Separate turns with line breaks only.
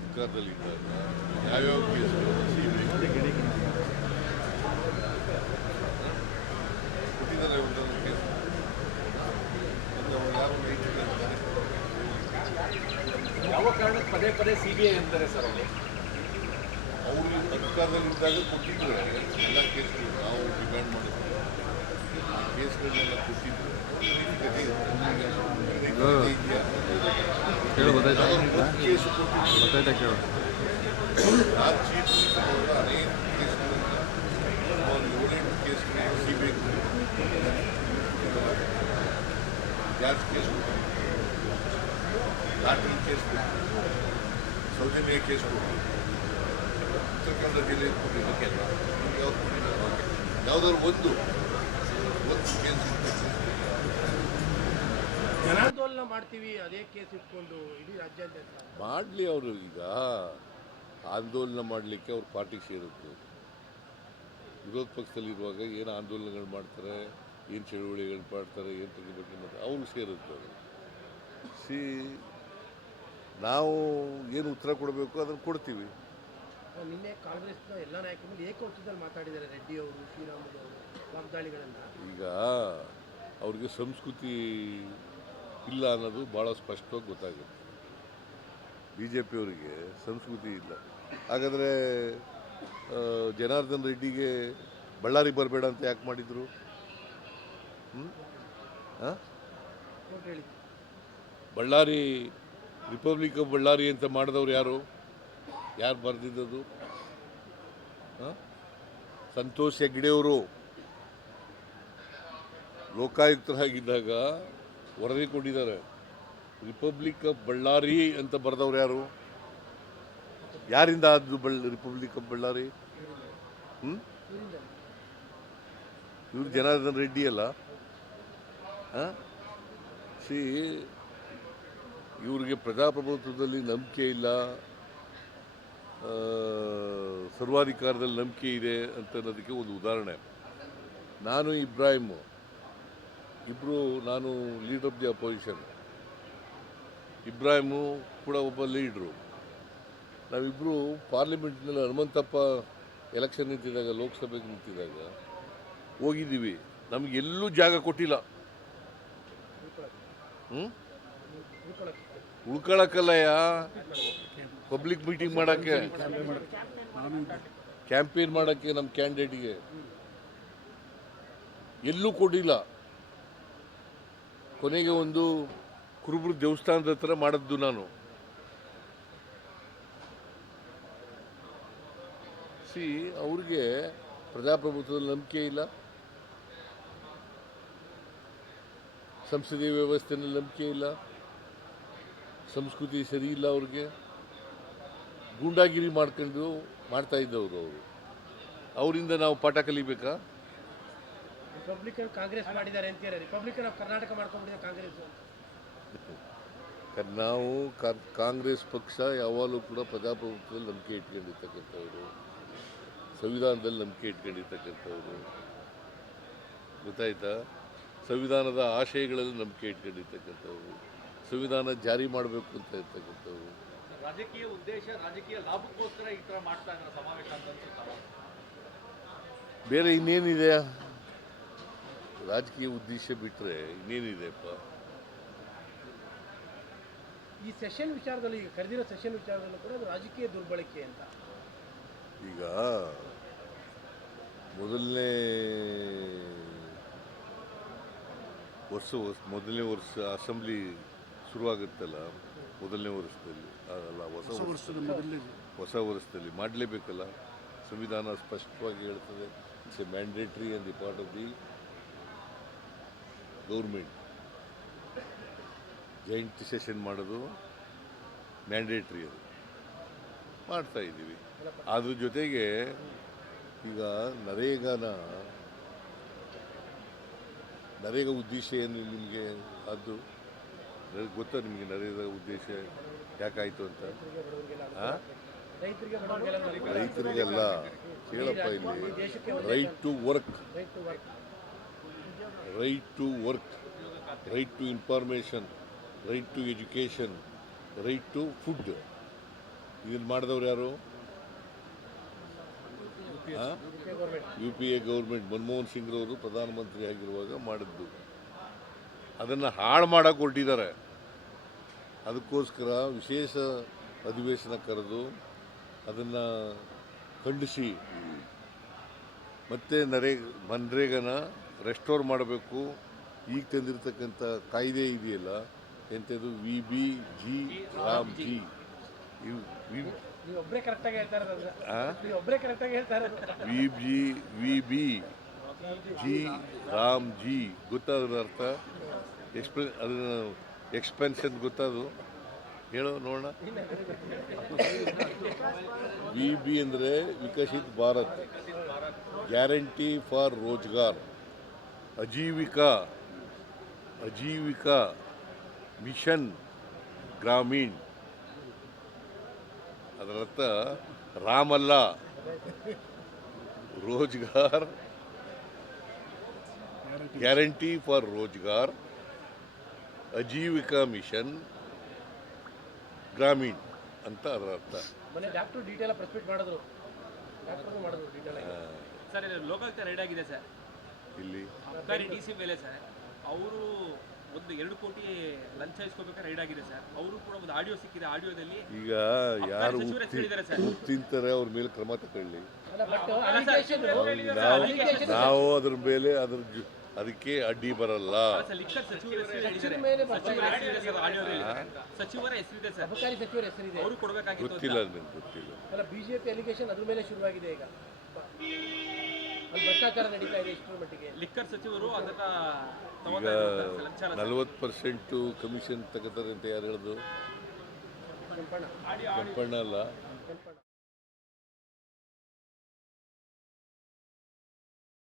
ಅಧಿಕಾರದಲ್ಲಿದ್ದಾಗ ಯಾವ್ಯಾವ ಕೇಸ್ಗಳು ಕೊಟ್ಟಿದ್ದಾರೆ ಒಂದೊಂದು ಕೇಸ್ ಮತ್ತು ಅವ್ರು ಯಾರು
ಯಾವ ಕಾರಣಕ್ಕೆ ಪದೇ ಪದೇ ಸಿಬಿಐ ಅಂತಾರೆ ಸರ್ ಅವರು?
ಅವರು ಅಧಿಕಾರದಲ್ಲಿದ್ದಾಗ ಕೊಟ್ಟಿದ್ರೆ ಎಲ್ಲ ಕೇಸ್ಗಳು ನಾವು ಡಿಮ್ಯಾಂಡ್ ಮಾಡಿದ್ವಿ ಆ ಕೇಸ್ಗಳನ್ನೆಲ್ಲ ಕೊಟ್ಟಿದ್ರೆ.
ಕೇಳು ಗೊತ್ತಾಯ್ತಾ
ಒಂದು ಕೇಸು ಕೊಟ್ಟಿದ್ರೆ
ಗೊತ್ತಾಯ್ತಾ ಕೇಳು
ಆ ಚೀಫ್ ಮಿನಿಸ್ಟರ್ ಅನೇಕ ಕೇಸ್ಗಳಿಂದ ಒಂದು ಏಳೆಂಟು ಕೇಸ್ಗಳು C B George case lottery case Soujanya case Uttara Kannada ಜಿಲ್ಲೆಗೆ ಕೊಟ್ಟಿಲ್ಲ ಯಾವ್ದು ಕೊಟ್ಟಿಲ್ಲ ಯಾವುದಾದ್ರು ಒಂದು ಒಂದು ಕೇಸ್
ಜನಾಂದೋಲನ ಮಾಡ್ತೀವಿ ಅದೇ ಕೇಸ್ ಇಟ್ಕೊಂಡು ಇಡೀ ರಾಜ್ಯಾದ್ಯಂತ
ಮಾಡಲಿ ಅವರು ಈಗ. ಆಂದೋಲನ ಮಾಡಲಿಕ್ಕೆ ಅವ್ರ ಪಾರ್ಟಿಗೆ ಸೇರುತ್ತೆ ವಿರೋಧ ಪಕ್ಷದಲ್ಲಿರುವಾಗ ಏನು ಆಂದೋಲನಗಳು ಮಾಡ್ತಾರೆ ಏನು ಚಳುವಳಿಗಳು ಮಾಡ್ತಾರೆ ಏನು ತೆಗಿಬೇಕು ಮಾಡ್ತಾರೆ ಅವ್ರಿಗೆ ಸೇರುತ್ತೆ ಅವರು. ಸಿ ನಾವು ಏನು ಉತ್ತರ ಕೊಡಬೇಕು ಅದನ್ನು ಕೊಡ್ತೀವಿ.
ನಿನ್ನೆ ಕಾಂಗ್ರೆಸ್ನ ಎಲ್ಲ ನಾಯಕರು ಮೇಲೆ ಏಕವಚನದಲ್ಲಿ ಮಾತಾಡಿದ್ದಾರೆ ರೆಡ್ಡಿ ಅವರು ಶ್ರೀರಾಮುಲು ವಾಗ್ದಾಳಿಗಳನ್ನ.
ಈಗ ಅವ್ರಿಗೆ ಸಂಸ್ಕೃತಿ ಇಲ್ಲ ಅನ್ನೋದು ಭಾಳ ಸ್ಪಷ್ಟವಾಗಿ ಗೊತ್ತಾಗುತ್ತೆ. ಬಿ ಜೆ ಪಿಯವರಿಗೆ ಸಂಸ್ಕೃತಿ ಇಲ್ಲ. ಹಾಗಾದರೆ ಜನಾರ್ದನ್ ರೆಡ್ಡಿಗೆ ಬಳ್ಳಾರಿ ಬರಬೇಡ ಅಂತ ಯಾಕೆ ಮಾಡಿದರು? ಬಳ್ಳಾರಿ ರಿಪಬ್ಲಿಕ್ ಆಫ್ ಬಳ್ಳಾರಿ ಅಂತ ಮಾಡಿದವ್ರು ಯಾರು? ಯಾರು ಬರೆದಿದ್ದದು? ಸಂತೋಷ್ ಹೆಗ್ಡೆಯವರು. ಲೋಕಾಯುಕ್ತರಾಗಿದ್ದಾಗ ವರದಿ ಕೊಟ್ಟಿದ್ದಾರೆ. ರಿಪಬ್ಲಿಕ್ ಆಫ್ ಬಳ್ಳಾರಿ ಅಂತ ಬರೆದವ್ರು ಯಾರು? ಯಾರಿಂದ ಆದ್ದು ಬಳ್ಳ ರಿಪಬ್ಲಿಕ್ ಆಫ್ ಬಳ್ಳಾರಿ ಹ್ಞೂ ಇವ್ರು ಜನಾರ್ದನ್ ರೆಡ್ಡಿ ಅಲ್ಲ? ಸಿ ಇವ್ರಿಗೆ ಪ್ರಜಾಪ್ರಭುತ್ವದಲ್ಲಿ ನಂಬಿಕೆ ಇಲ್ಲ. ಸರ್ವಾಧಿಕಾರದಲ್ಲಿ ನಂಬಿಕೆ ಇದೆ ಅಂತ ಅನ್ನೋದಕ್ಕೆ ಒಂದು ಉದಾಹರಣೆ. ನಾನು ಇಬ್ರಾಹಿಮು. ಇಬ್ಬರು ನಾನು leader of the opposition Ibrahim ಕೂಡ ಒಬ್ಬ ಲೀಡ್ರು ನಾವಿಬ್ಬರು ಪಾರ್ಲಿಮೆಂಟ್ನಲ್ಲಿ ಹನುಮಂತಪ್ಪ ಎಲೆಕ್ಷನ್ ನಿಂತಿದ್ದಾಗ, ಲೋಕಸಭೆಗೆ ನಿಂತಿದ್ದಾಗ ಹೋಗಿದ್ದೀವಿ. ನಮಗೆಲ್ಲೂ ಜಾಗ ಕೊಟ್ಟಿಲ್ಲ. ಹ್ಞೂ
ಉಳ್ಕೊಳಕ್ಕೆ
ಉಳ್ಕೊಳಕ್ಕಲ್ಲಯ್ಯ ಪಬ್ಲಿಕ್ ಮೀಟಿಂಗ್ ಮಾಡೋಕ್ಕೆ? ಕ್ಯಾಂಪೇನ್ ಮಾಡೋಕ್ಕೆ ನಮ್ಮ ಕ್ಯಾಂಡಿಡೇಟ್ಗೆ ಎಲ್ಲೂ ಕೊಟ್ಟಿಲ್ಲ. ಕೊನೆಗೆ ಒಂದು ಕುರುಬರು ದೇವಸ್ಥಾನದ ಹತ್ರ ಮಾಡಿದ್ದು ನಾನು. ಸಿ, ಅವ್ರಿಗೆ ಪ್ರಜಾಪ್ರಭುತ್ವದಲ್ಲಿ ನಂಬಿಕೆ ಇಲ್ಲ. ಸಂಸದೀಯ ವ್ಯವಸ್ಥೆಯಲ್ಲಿ ನಂಬಿಕೆ ಇಲ್ಲ. ಸಂಸ್ಕೃತಿ ಸರಿ ಇಲ್ಲ ಅವ್ರಿಗೆ. ಗೂಂಡಾಗಿರಿ ಮಾಡ್ಕೊಂಡು ಮಾಡ್ತಾ ಇದ್ದವರು ಅವರು. ಅವರಿಂದ ನಾವು ಪಾಠ ಕಲಿಬೇಕಾ?
ರಿಪಬ್ಲಿಕನ್ ಕಾಂಗ್ರೆಸ್ ಮಾಡಿದ್ದಾರೆ ಅಂತಾರೆ ರಿಪಬ್ಲಿಕನ್ ಆಫ್ ಕರ್ನಾಟಕ ಮಾಡ್ಕೊಂಡ್ಬಿಟ್ಟಿದೆ ಕಾಂಗ್ರೆಸ್
ನಾವು ಕಾ- ಕಾಂಗ್ರೆಸ್ ಪಕ್ಷ ಯಾವಾಗಲೂ ಕೂಡ ಪ್ರಜಾಪ್ರಭುತ್ವದಲ್ಲಿ ನಂಬಿಕೆ ಇಟ್ಕೊಂಡಿರ್ತಕ್ಕಂಥವ್ರು ಸಂವಿಧಾನದಲ್ಲಿ ನಂಬಿಕೆ ಇಟ್ಕೊಂಡಿರ್ತಕ್ಕಂಥವ್ರು. ಗೊತ್ತಾಯ್ತಾ? ಸಂವಿಧಾನದ ಆಶಯಗಳಲ್ಲಿ ನಂಬಿಕೆ ಇಟ್ಕೊಂಡಿರ್ತಕ್ಕಂಥವ್ರು ಸಂವಿಧಾನ ಜಾರಿ ಮಾಡಬೇಕು ಅಂತ ಇರ್ತಕ್ಕಂಥವ್ರು.
ರಾಜಕೀಯ ಉದ್ದೇಶ ರಾಜಕೀಯ ಲಾಭಕ್ಕೋಸ್ಕರ ಈ ಥರ ಮಾಡ್ತಾ ಇದ್ದಾರೆ ಸಮಾವೇಶ ಅಂತ
ಬೇರೆ ಇನ್ನೇನಿದೆ ರಾಜಕೀಯ ಉದ್ದೇಶ ಬಿಟ್ಟರೆ ಇನ್ನೇನಿದೆಪ್ಪ
ಈ ಸೆಷನ್ ವಿಚಾರದಲ್ಲಿ ಈಗ ಕರೆದಿರೋ ಸೆಷನ್ ವಿಚಾರದಲ್ಲೂ ಕೂಡ ಅದು ರಾಜಕೀಯ ದುರ್ಬಳಕೆ ಅಂತ.
ಈಗ ಮೊದಲನೇ ವರ್ಷ ವರ್ಷ ಮೊದಲನೇ ವರ್ಷ ಅಸೆಂಬ್ಲಿ ಶುರುವಾಗುತ್ತಲ್ಲ ಮೊದಲನೇ ವರ್ಷದಲ್ಲಿ. ಅಲ್ಲ ಹೊಸ ವರ್ಷದಲ್ಲಿ. ಹೊಸ ವರ್ಷದಲ್ಲಿ ಮಾಡಲೇಬೇಕಲ್ಲ? ಸಂವಿಧಾನ ಸ್ಪಷ್ಟವಾಗಿ ಹೇಳ್ತದೆ it's a mandatory and the part of the government joint session ಮಾಡೋದು ಮ್ಯಾಂಡೇಟ್ರಿ ಅದು. ಮಾಡ್ತಾ ಇದ್ದೀವಿ. ಅದ್ರ ಜೊತೆಗೆ ಈಗ ನರೇಗಾನ ನರೇಗಾ ಉದ್ದೇಶ ಏನು ನಿಮಗೆ? ಅದು ಗೊತ್ತಾ ನಿಮಗೆ ನರೇಗಾ ಉದ್ದೇಶ ಯಾಕಾಯಿತು ಅಂತ? ರೈತರಿಗೆಲ್ಲ ಕೇಳಪ್ಪ ಇಲ್ಲಿ right to work
right to work
right to information right to education right to food ಇದನ್ನು ಮಾಡಿದವ್ರು ಯಾರು? U P A government Manmohan ಸಿಂಗ್ರವರು ಪ್ರಧಾನಮಂತ್ರಿ ಆಗಿರುವಾಗ ಮಾಡಿದ್ದು. ಅದನ್ನು ಹಾಳು ಮಾಡೋಕೆ ಹೊರಟಿದ್ದಾರೆ. ಅದಕ್ಕೋಸ್ಕರ ವಿಶೇಷ ಅಧಿವೇಶನ ಕರೆದು ಅದನ್ನು ಖಂಡಿಸಿ. ಮತ್ತೆ ನರೇ ಮನ್ರೇಗನ ರೆಸ್ಟೋರ್ ಮಾಡಬೇಕು. ಈಗ ತಂದಿರತಕ್ಕಂಥ ಕಾಯ್ದೆ ಇದೆಯಲ್ಲ ಎಂಥದ್ದು V B G RAM G. ಇವು V G V B G RAM G. ಗೊತ್ತಾದ್ರ ಅರ್ಥ? ಎಕ್ಸ್ಪೆ ಅದನ್ನ ಎಕ್ಸ್ಪೆನ್ಷನ್ ಗೊತ್ತಾದ್ರು ಹೇಳೋ ನೋಡೋಣ. ವಿ ಬಿ ಅಂದರೆ Viksit Bharat. Guarantee for Rozgar. Ajeevika Ajeevika mission Gramin. ಅದರರ್ಥ ರಾಮಲ್ಲ Rozgar guarantee for Rozgar Ajeevika mission Gramin ಅಂತ ಅದರ ಅರ್ಥ
ಮೊನ್ನೆ ಡೀಟೇಲ್ ಪ್ರೆಸ್ ಮೀಟ್ ಮಾಡಿದ್ರು. ಡಾಕ್ಟರ್ ಮಾಡಿದ್ರು ಡೀಟೇಲ್
ಸರ್ ಇದು ಲೋಕಾಯುಕ್ತ ರೈಡ್ ಆಗಿದೆ ಸರ್.
ಇಲ್ಲಿ?
ಅಬ್ಕಾರಿ ಡಿ ಸಿ ಮೇಲೆ ಸರ್. ಅವರು ಒಂದು ಎರಡು ಕೋಟಿ ಲಂಚ ಇಸ್ಕೋಬೇಕಾದ್ರೆ ರೈಡ್ ಆಗಿದೆ ಸರ್. ಅವರು ಕೂಡ ಒಂದು ಆಡಿಯೋ ಸಿಕ್ಕಿದೆ ಆಡಿಯೋದಲ್ಲಿ.
ಈಗ ಯಾರು. ತಿಂತಾರೆ ಅವ್ರ ಮೇಲೆ ಕ್ರಮ ತಗೊಳ್ಳಿ. ನಾವು ನಾವು ಅದ್ರ ಮೇಲೆ ಅದ್ರ ಅದಕ್ಕೆ ಅಡ್ಡಿ ಬರಲ್ಲ. ಗೊತ್ತಿಲ್ಲ ನನಗೆ ಗೊತ್ತಿಲ್ಲ.
ಬಿಜೆಪಿ ಅಲಿಗೇಷನ್ ಅದ್ರ ಮೇಲೆ ಶುರುವಾಗಿದೆ ಈಗ. ಭ್ರಷ್ಟಾಚಾರ ನಡೀತಾ ಇದೆ ಇಷ್ಟರ ಮಟ್ಟಿಗೆ.
ಲಿಕ್ಕರ್ ಸಚಿವರು ಅದನ್ನ ಇದ್ದಾರೆ ಸರ್, ಲಂಚ
ನಲವತ್ತು ಪರ್ಸೆಂಟು ಕಮಿಷನ್ ತಗೋತಾರೆ ಅಂತ ಯಾರು
ಹೇಳಿದ್ರು
ಕೆಂಪಣ್ಣ ಅಲ್ಲ.
ಕೆಂಪಣ್ಣ.